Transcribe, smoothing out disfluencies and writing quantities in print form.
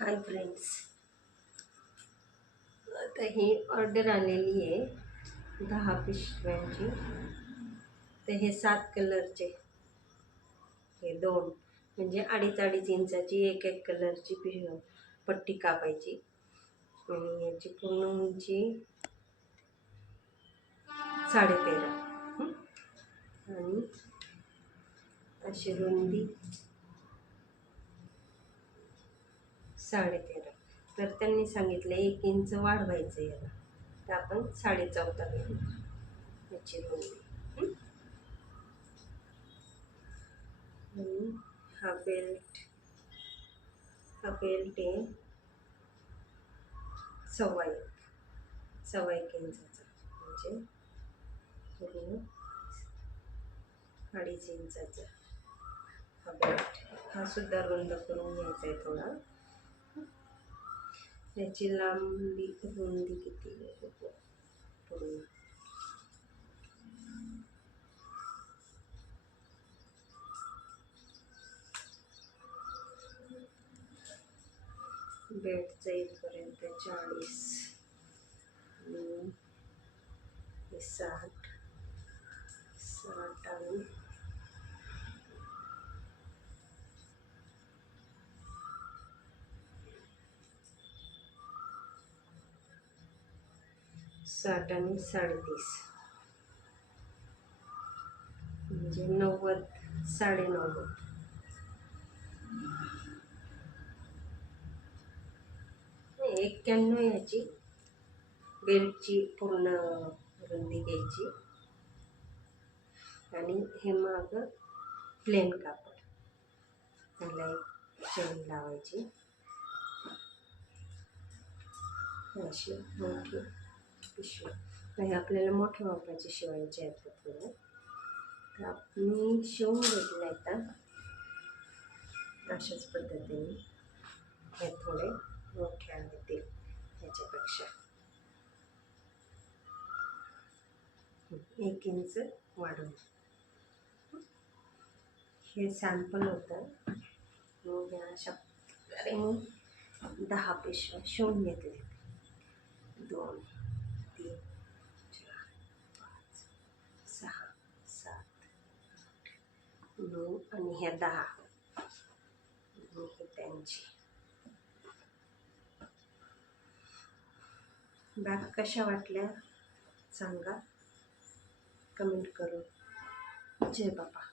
Hi friends, आता ही order आलेली आहे 10 पिशव्यांची. तर हे 7 कलरचे, हे 2 म्हणजे 2.5 इंचाची एक कलरची पट्टी कापायची. आणि याची पूर्ण उंची 13.5 आणि अशी रुंदी 13.5. तर त्यांनी सांगितलं 1 इंच वाढवायचं याला, तर आपण 14.5 घेऊ याची रुंदी. आणि हा बेल्ट आहे 1.25 इंचाचा, म्हणजे पूर्ण 2.5 इंचाचा हा बेल्ट. हा सुद्धा रुंद करून घ्यायचा आहे थोडा. याची लांबी रुंदी किती आहे पूर्ण बेल्टचा इथपर्यंत 40 आणि 60 आणि 60 आणि 30.5 म्हणजे 90 90.5. नाही, 91 याची बेल्टची पूर्ण रुंदी घ्यायची. आणि हे माग प्लेन कापड, त्याला एक चेन लावायची. अशी मोठी पिशवी, काही आपल्याला मोठ्या मापाची शिवायची आहेत थोडं. तर मी शिवून घेतलं आता अशाच पद्धतीने. हे थोडे मोठे आहेत याच्यापेक्षा 1 इंच वाढवून. हे सॅम्पल होतं. मग अशा प्रकारे मी 10 पिशव्या शिवून घेतले. 2 3 4 5 6 7 9 आणि ह्या 10 त्यांची. बॅग कशा वाटल्या सांगा कमेंट करून. जय बाबा.